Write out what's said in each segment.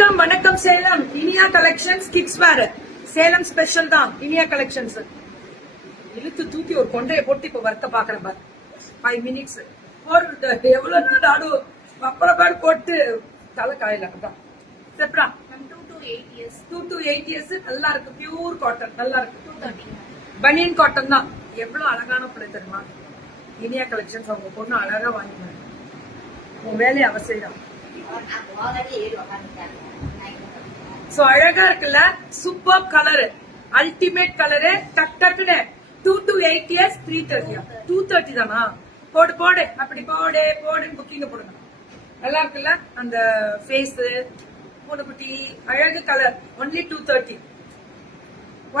வணக்கம் வணக்கம் Salem Iniya collections kids வேர் Salem special தான் இனியா கலெக்ஷன்ஸ். இழுத்து தூக்கி ஒரு கொண்டையை போட்டு இப்ப வர்த்த பாக்குறேன் பாரு. 5 minutes போடுறது எவ்வளவு நாடும் அப்புறம் போட்டு தலை காயில தான் செப்ரா 2 to 8 years 2 to 8 years நல்லா இருக்கு. பியூர் காட்டன் நல்லா இருக்கு. 230 பனியன் காட்டன் தான். எவ்வளவு அழகான பிள்ளை தெரியுமா? இனியா கலெக்ஷன்ஸ் அவங்க பொண்ணு அழகா வாங்கினாங்க. உன் வேலையை அவசியம். சோ அழகா இருக்குல்ல, சூப்பர் கலர், அல்டிமேட் கலரு. டக் டக்குன்னு 2 to 8 years 330. 230 தானா? போடு போடு அப்படி போடு போடுன்னு புக்கிங்க போடுங்க. நல்லா இருக்குல்ல அந்த ஃபேஸ் பூனைக்குட்டி அழகு கலர். ஒன்லி 230.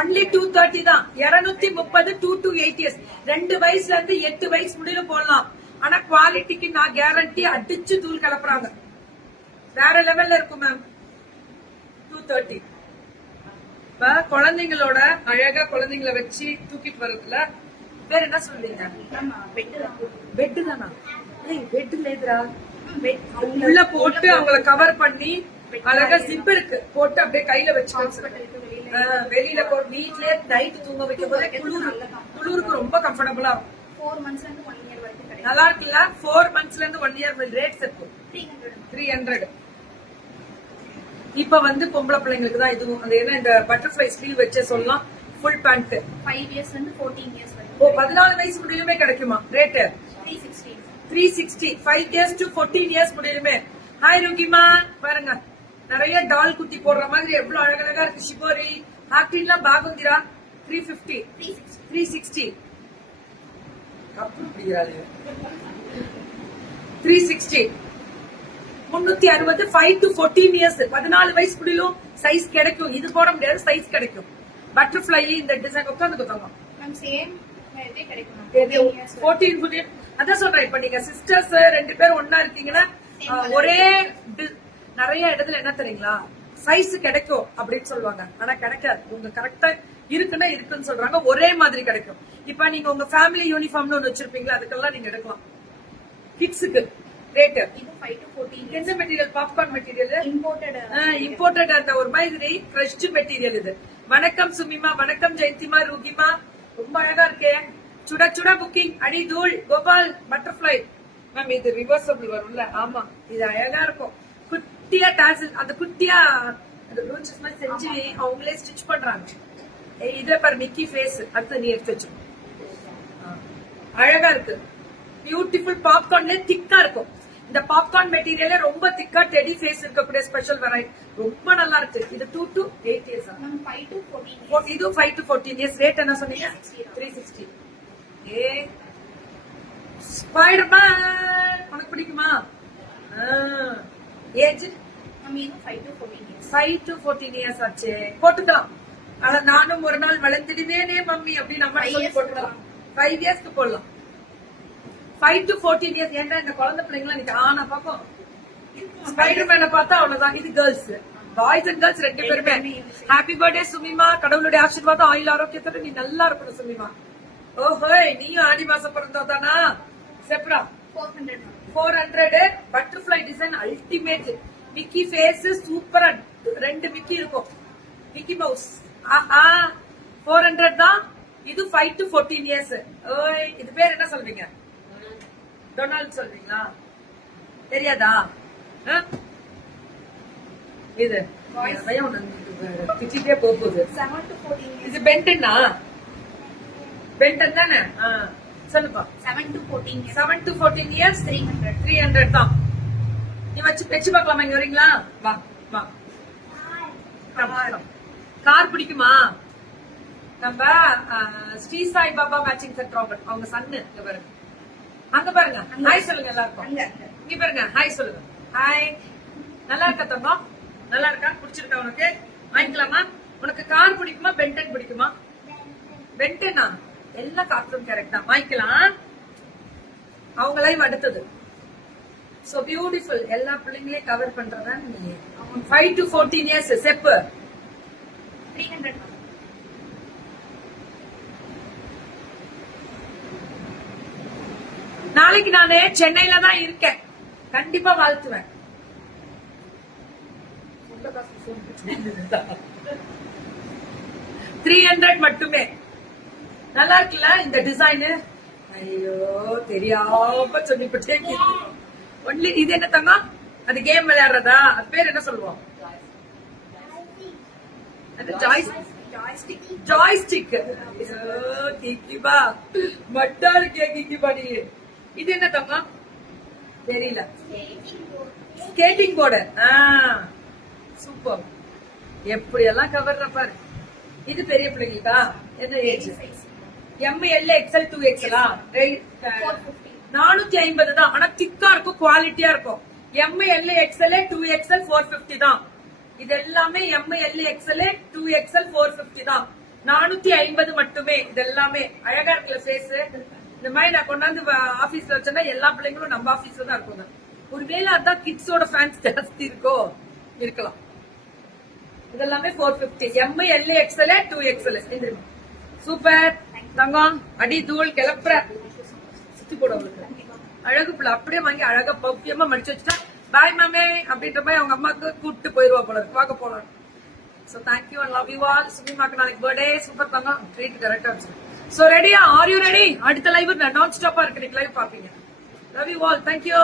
ஒன்லி 230 தான். 230 2 to 8 years. 2 வயசுல இருந்து 8 வயசு முடியல போடலாம். ஆனா குவாலிட்டிக்கு நான் கேரண்டி அடிச்சு தூள் கலப்புறாங்க. வேற லெவல்ல இருக்கும் மேம். 230. குழந்தைங்களோட அழகா குழந்தைங்களை வச்சு தூக்கிட்டு வரதுல வேற என்ன சொல்றீங்க? பெட்டு தானா? பெட் இல்லையா? உள்ள போட்டு அவங்கள கவர் பண்ணி அழகா ஜிப் இருக்கு போட்டு அப்படியே கையில வச்சு வெளியில போ. வீட்லயே நைட் தூங்க வைக்கும் போது குளிருக்கு ரொம்ப கம்ஃபர்டபுளா இருக்கும். 4 months and 1 year வரைக்கும் கிடைக்கும். நல்லா இருக்குல்ல? 4 monthsல இருந்து 1 year ரேட்ஸ் இருக்கும். 300. இப்ப வந்து பொம்பளை பிள்ளைங்களுக்கு தான் இதுவும். அது என்ன இந்த பட்டர்ஃபிளை ஸ்லீவ் வச்சே சொல்லலாம். Full pant 5 years and 14 years வரைக்கும். ஓ 14 வயசு முடியுமே கிடைக்குமா? ரேட் 360. 360. 5 years to 14 years முடியுமே. ஹாய் ருகிமா பாருங்க, நிறைய டால் குட்டி போடுற மாதிரி எவ்வளவு அழகழகா இருக்கு. ஷிபோரி ஹாக்டின்லாம் பாகுந்திரா 350. 360. 360. 360. 5 to 14 years. 14 வயசு முடியும் சைஸ் கிடைக்கும். இது போட முடியாது, சைஸ் கிடைக்கும். பட்டர்ஃபிளை இந்த டிசைன் உட்காந்துக்கோங்க. மேம் சேம் இதே கிடைக்கும். 14 அதான் சொல்றேன். இப்ப நீங்க சிஸ்டர்ஸ் 2 பேர் ஒன்னா இருக்கீங்கன்னா ஒரே நிறைய இடத்துல என்ன தெரியுங்களா, சைஸ் கிடைக்கும் அப்படின்னு சொல்லுவாங்க. ஆனா கிடைக்காது. உங்க கரெக்டா இருக்குன்னா இருக்குன்னு சொல்றாங்க. ஒரே மாதிரி கிடைக்கும். இப்ப நீங்க உங்க ஃபேமிலி யூனிஃபார்ம்னு ஒண்ணு வச்சிருப்பீங்களா, அதுக்கெல்லாம் நீங்க எடுக்கலாம். கிட்ஸுக்கு ரேட் இது 5 to 14. எந்த மெட்டீரியல்? Popcorn material. இம்போர்ட்டட் அந்த ஒரு மாதிரி கிரஷ்ட் மெட்டீரியல் இது. வணக்கம் சுமிமா, வணக்கம் ஜெயந்திமா, ருகிமா. ரொம்ப அழகா இருக்கே. சுட சுட புக்கிங். அடி தூள் கோபால் பட்டர்ஃபிளை. மேம் இது ரிவர்சபிள் வரும்ல? ஆமா, இது அழகா இருக்கும். குட்டியா டாசல், அந்த குட்டியா செஞ்சு அவங்களே ஸ்டிச் பண்றாங்க. இதே பாரு மிக்கி ஃபேஸ். அடுத்து நீ எடுத்து வச்சு. அழகா இருக்கு. பியூட்டிஃபுல். பாப்கார்ன்ல திக்கா இருக்கும். இந்த பாப்கார்ன் மெட்டீரியல்ல ரொம்ப திக்கா டெடி ஃபேஸ் இருக்கக்கூடிய ஸ்பெஷல் வெரைட்டி. ரொம்ப நல்லா இருக்கு. இது 2 to 8 years. 5 to 14. இது 5 to 14 years. ரேட் என்ன சொன்னீங்க? 360. ஏ ஸ்பைடர்மேன் உனக்கு பிடிக்குமா? ஏஜ் மேம் இது 5 to 14 years. 5 to 14 years ஆச்சு. போட்டுக்கலாம். ஆனா நானும் ஒரு நாள் வளர்ந்துடுவேனே மம்மி அப்படின்னு நம்ம சொல்லி போட்டுக்கலாம். 5 yearsக்கு போடலாம். 5 to 14 years. ஏன்னா இந்த குழந்தை பிள்ளைங்களா இன்னைக்கு ஆனா பாப்போம். ஸ்பைடர்மேனை பார்த்தா அவ்வளவுதான். இது கேர்ள்ஸ், பாய்ஸ் அண்ட் கேர்ள்ஸ் 2 பேருமே. Happy birthday Sumima. கடவுளுடைய ஆசீர்வாதம் ஆயுள் ஆரோக்கியத்தோட நீ நல்லா இருக்கணும் சுமிமா. ஓஹோ, நீயும் ஆடி மாசம் பிறந்தா தானா? Zebra 400. Butterfly design ultimate. Mickey face சூப்பரா 2 மிக்கி இருக்கும். Mickey mouse. ஆஹா 400 தான். இது 5 to 14 years. ஓய் இது பேர் என்ன சொல்வீங்க? டொனால்ட் சொல்வீங்களா? தெரியாதா? இது திட்டிட்டே போகுது. 7 to 14 years. இது பென்டனா? பென்டன் தானே? சொல்லுப்பா. 7 to 14 years. 7 to 14 years 300 தான். நீ வச்சு பார்க்கலாமா? இங்க வரீங்களா? வா வா. கார் பிடிக்குமா? நம்ம Shri Sai Baba matching set Robert அவங்க சன்னு. இங்க பாருங்க, அங்க பாருங்க. ஹாய் சொல்லுங்க எல்லாருக்கும். இங்க பாருங்க, ஹாய் சொல்லுங்க. ஹாய். நல்லா இருக்கா தங்கம்? நல்லா இருக்கா? பிடிச்சிருக்கா உனக்கு? வாங்கிக்கலாமா? உனக்கு கார் பிடிக்குமா பென்டன் பிடிக்குமா? பென்டனா? எல்லா கார்ட்டூன் கேரக்டர் வாங்கிக்கலாம். அவங்க லைவ் அடுத்தது. So beautiful. எல்லா பிள்ளைங்களையும் கவர் பண்றதா நீ. 5 to 14 years செப்பு 300. நாளைக்கு நானே சென்னையில தான் இருக்கேன். கண்டிப்பா வாழ்த்துவேன். 300 மட்டுமே. நல்லா இருக்குல்ல இந்த டிசைன்? ஐயோ தெரியாம சொல்லிவிட்டே. ஒன்லி இது என்ன தங்கம்? அது கேம் விளையாடுறதா? அது பேர் என்ன சொல்லுவோம்? அது ஜாய்ஸ்டிக். கிக்கிபா மட்டா இருக்கே கிக்கிபா நீ. இது என்ன தங்கம்? தெரியல. Skating board. சூப்பர். எப்படி எல்லாம் கவர்ற பாரு. இது பெரிய பிள்ளைங்களுக்கா? என்ன ஏஜ்? ML XL 2XL 450 தான். ஆனா திக்கா இருக்கும், குவாலிட்டியா இருக்கும். ML XL 2XL 450 தான். இது எல்லாமே ML XL 2XL 450 தான். 450 மட்டுமே. இது எல்லாமே அழகா இருக்குல்ல ஃபேஸ். இந்த மாதிரி நான் கொண்டாந்து ஆபீஸ்ல வச்சேன்னா எல்லா பிள்ளைங்களும் நம்ம ஆபீஸ்ல தான் இருக்குங்க. ஒருவேளை அதான் கிட்ஸோட ஃபேன்ஸ் ஜாஸ்தி இருக்கோ இருக்கலாம். இதெல்லாமே 450. ML XL 2XL. சூப்பர் தங்கம். அடி தூள் கிளப்புற சுத்தி போட அழகு பிள்ளை. அப்படியே வாங்கி அழகா பவ்யமா மடிச்சு வச்சுட்டா பாய் மாமே அப்படின்ற மாதிரி அவங்க அம்மாக்கு கூப்பிட்டு போயிருவா போல இருக்கு. பார்க்க போலாம். So thank you and love you all. சுமிமாக்கு நாளைக்கு பர்த்டே. சூப்பர் தங்கம். ட்ரீட் கரெக்டா வச்சு. So ready? Are you ready? அடுத்த லைவ் நான் நான் ஸ்டாப்பா இருக்கு. லைவ் பாப்பீங்க. Love you all. Thank you.